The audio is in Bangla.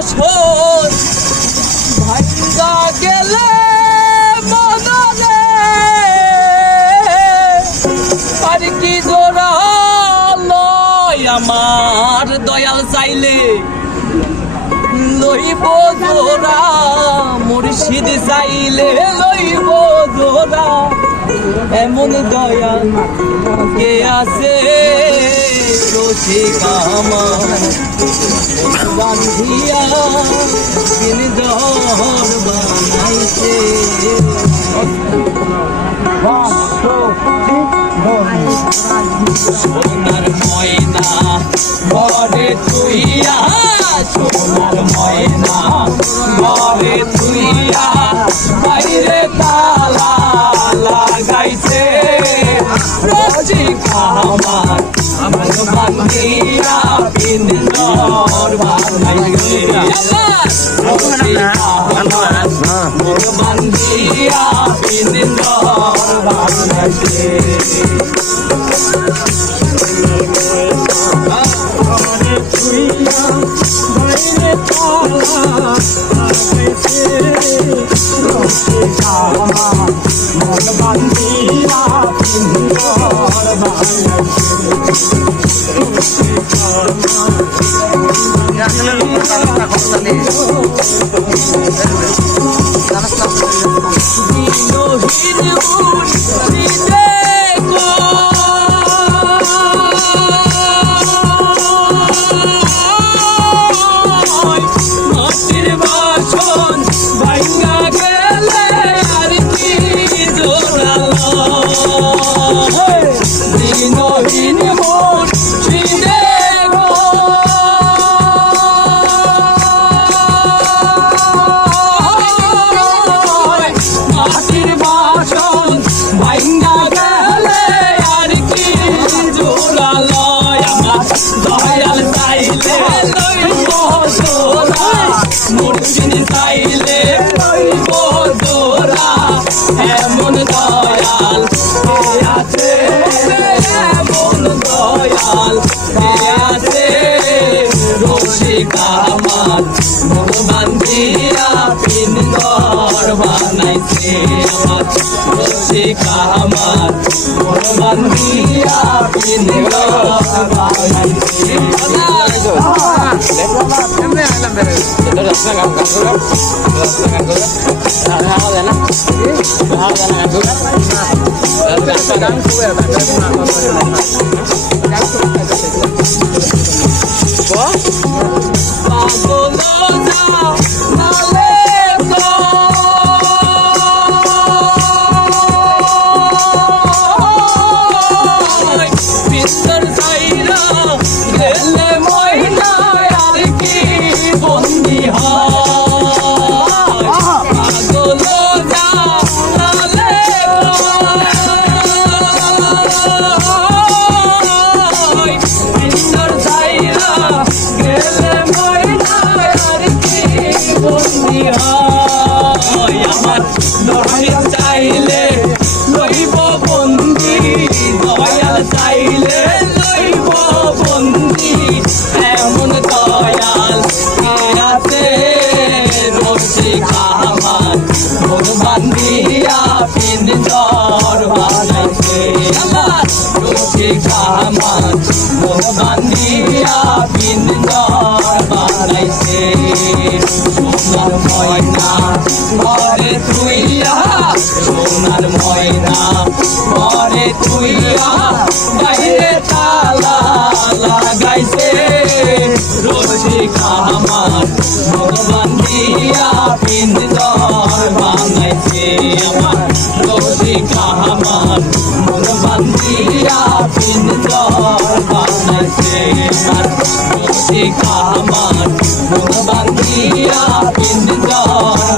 বাসন ভাঙ্গা গেলে মদনে আর কি জোড়া লয় আমার দয়াল চাইলে লইব জোড়া মুর্শিদ চাইলে লইব জোড়া এমন দয়া কে আছে রসিক আমার বান্ধিয়া দিন দর বানাইছে সোনার ময়না ঘরে তুইয়া সোনার ময়না ঘরে তুইয়া বাইরে তালা লাগাইছে রসিক আমার আমার বান্ধিয়া দিন দর বানাইছে রসিক আমার মোর বান্ধিয়া দিন দর বানাইছে এমন দয়াল আছে এমন দয়াল আছে রসিক আমার মোর বান্ধিয়া পিন ঘর বানাইছে আমার রসিক আমার মোর বান্ধিয়া পিন ঘর বানাইছে চাইলে লইব বন্দি দয়াল চাইলে লইব বন্দি এমন দয়াল আছে রসিক আমার মোর বান্ধিয়া পিন দর বানাইছে আমার রসিক আমার মোর বান্ধিয়া পিন দর বানাইছে সোনার ময়না ঘরে তুইয়া সোনার ময়না ঘরে তুইয়া বাইরে তালা লাগাইছে রসিক আমার মোর বান্ধিয়া পিন দর বানাইছে আমার রসিক আমার মোর বান্ধিয়া পিন দর বানাইছে আমার রসিক আমার মোর বান্ধিয়া পিন দর